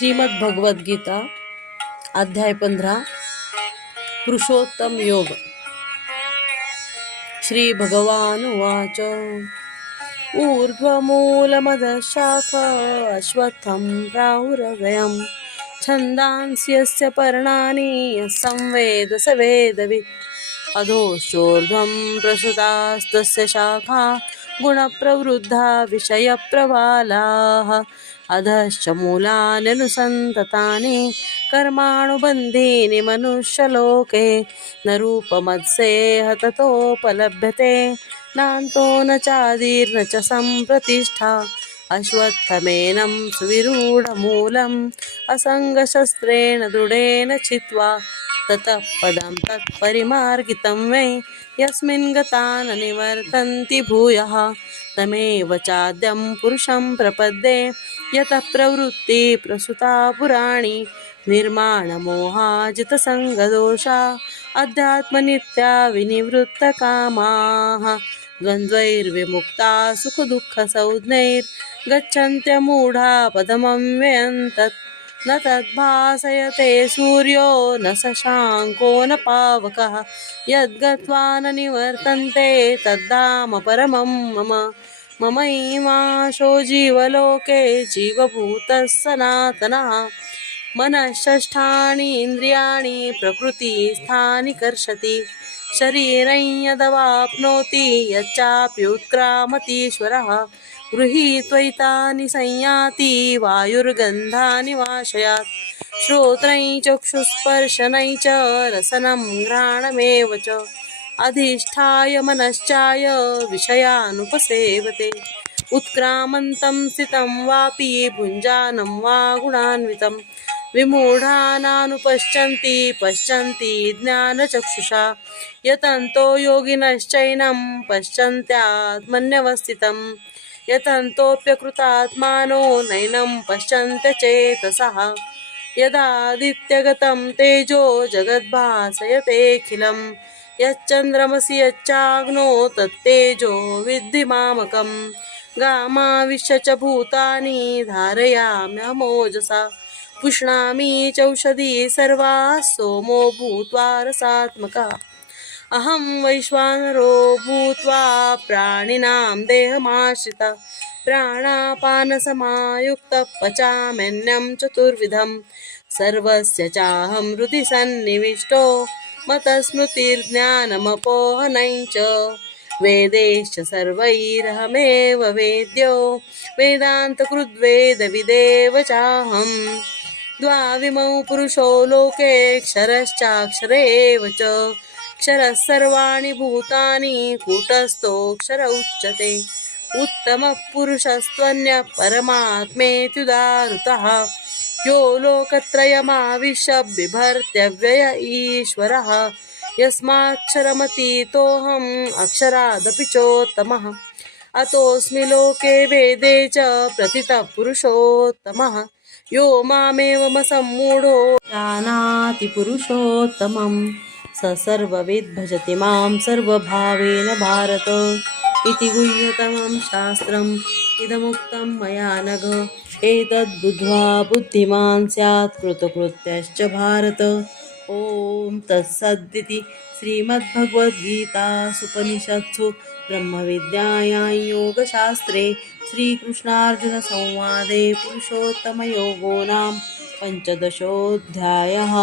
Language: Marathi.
श्रीमद्भगवद्गीता अध्याय 15 पुरुषोत्तम योग। श्री भगवान उवाच ऊर्ध्वमूलमदशाखा अश्वत्थं प्राहुरव्ययम् छन्दांसि यस्य पर्णानि संवेद स वेदवित् अधोश्चोर्ध्वं प्रसृतास्तस्य शाखा गुणप्रवृद्धा विषयप्रवालाः अधश्च मूलान्यनुसन्ततानि कर्माणुबन्धीनि मनुष्यलोके न रूपमत्सेह ततोपलभ्यते नान्तो न चादिर्न च सम्प्रतिष्ठा अश्वत्थमेनं सुविरूढमूलम् असङ्गशस्त्रेण दृढेन छित्त्वा ततः पदं तत्परिमार्गितं वै यस्मिन् गता न निवर्तन्ति भूयः तमेव चाद्यं पुरुषं प्रपद्ये यतः प्रवृत्ति प्रसुता पुराणी निर्माणमोहाजितसङ्गदोषा अध्यात्मनित्या विनिवृत्तकामाः द्वन्द्वैर्विमुक्ता सुखदुःखसंज्ञैर्गच्छन्त्यमूढा पदमव्ययं तत् न तद्भासयते सूर्यो न शशाङ्को न पावकः यद्गत्वा न निवर्तन्ते तद्धाम परमं मम ममैवांशो जीवलोके जीवभूतः सनातनः मनःषष्ठानि इन्द्रियाणि प्रकृतिस्थानि कर्षति शरीरं यदवाप्नोति यच्चाप्युत्क्रामतीश्वरः गृहीत्वैतानि संयाति वायुर्गन्धानि वाशयात् श्रोत्रं चक्षुस्पर्शनं च रसनं घ्राणमेव च अधिष्ठाय मनश्चाय विषयानुपसेवते उत्क्रामन्तं स्थितं वापि भुञ्जानं वा गुणान्वितं विमूढानानुपश्यन्ति पश्यन्ति ज्ञानचक्षुषा यतन्तो योगिनश्चैनं पश्यन्त्यात्मन्यवस्थितं यतन्तोऽप्यकृतात्मानो नैनं पश्यन्त्य चेतसः यदादित्यगतं तेजो जगद्भासयतेऽखिलं यच्चन्द्रमसि यच्चाग्नो तत्तेजो विद्धि मामकम् गामाविश्य च भूतानि धारयाम्यहमोजसा पुष्णामि चौषधी सर्वाः सोमो भूत्वा रसात्मकः अहं वैश्वानरो भूत्वा प्राणिनां देहमाश्रितः प्राणापानसमायुक्तः पचाम्यन्नं चतुर्विधं सर्वस्य चाहं हृदि सन्निविष्टो मतस्मृतिर्ज्ञानमपोहनं च वेदैश्च सर्वैरहमेव वेद्यो वेदान्तकृद्वेदविदेव चाहम् द्वाविमौ पुरुषो लोके क्षरश्चाक्षर एव च क्षरः सर्वाणि भूतानि कूटस्थोऽक्षर उच्यते उत्तमः पुरुषस्त्वन्यः परमात्मेत्युदाहृतः यो लोकत्रयमाविश्य बिभर्त्यव्यय ईश्वरः यस्माक्षरमतीतोऽहम् अक्षरादपि चोत्तमः अतोऽस्मि लोके वेदे च प्रतितः पुरुषोत्तमः यो मामेवमसम्मूढो जानाति पुरुषोत्तमं स सर्वविद् भजति मां सर्वभावेन भारत इति गुह्यतमं शास्त्रम् इदमुक्तं मया नघ एतद्बुद्ध्वा बुद्धिमान् स्यात् कृतकृत्यश्च भारत। ओम तत्सदिति श्रीमद्भगवद्गीतासूपनिषत्सु ब्रह्मविद्यायां योगशास्त्रे श्रीकृष्णार्जुनसंवादे पुरुषोत्तमयोगो नाम 15 अध्यायः।